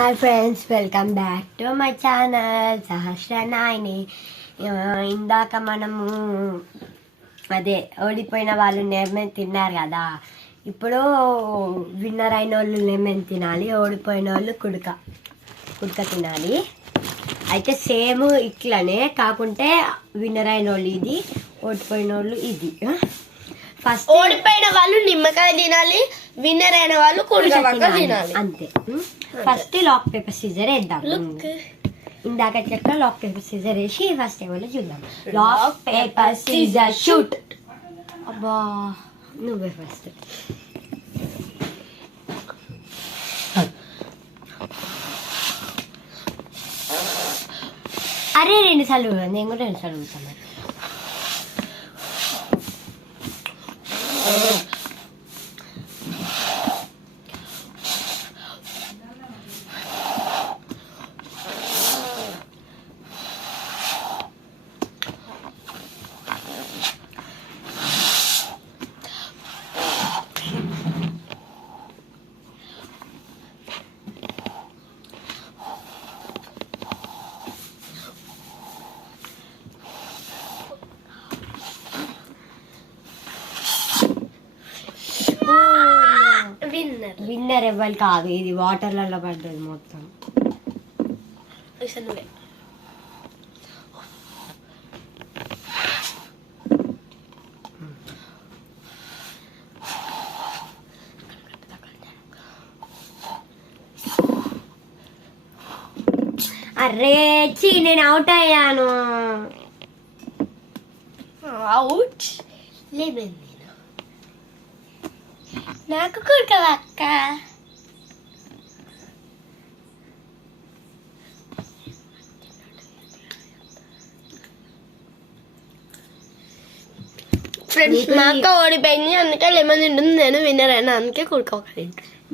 Hi friends, welcome back to my channel Sahasra Nayani. ఇందాక మనము ఓడిపోయిన వాళ్ళు లెమన్ తిన్నారు కదా. ఇప్పుడు విన్నర్ అయిన వాళ్ళు లెమన్ తినాలి, ఓడిపోయిన వాళ్ళు కుడక తినాలి. అయితే సేమ్ ఇట్లనే కాకుంటే విన్నర్ అయిన వాళ్ళు ఇది, ఓడిపోయిన వాళ్ళు ఇది. ఫస్ట్ ఓడిపోయిన వాళ్ళు నిమ్మకాయ తినాలి, విన్నర్ అయిన వాళ్ళు కుడక తినాలి, అంతే. ఫస్ట్ లాక్ పేపర్ సీజర్ వేద్దాం. ఇందాక చెక్క లాక్ పేపర్ సీజర్ వేసి ఫస్ట్ ఎవరో చూద్దాం. Lock paper scissor shoot. అబ్బా, నువ్వే ఫస్ట్. అరే 2 సార్లు, నేను కూడా 2 సార్లు చూస్తాను. విన్నర్ ఎవ్వరు కాదు, ఇది వాటర్లలో పడ్డది మొత్తం. అరే చీ, నేను అవుట్ అయ్యాను. అవుట్ లేదండి, నాకు కుడకవక్క. ఫ్రెండ్స్, మా అక్క ఓడిపోయింది, అందుకే లెమన్ తింటుంది. నేను విన్నర్ అయినా, అందుకే కుడక.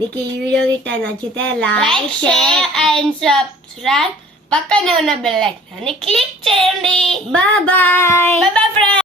మీకు ఈ వీడియో గిట్ట నచ్చితే లైక్, షేర్ అండ్ సబ్స్క్రైబ్. పక్కనే ఉన్న బెల్ ఐకాన్ క్లిక్ చేయండి. Bye bye. Bye friends.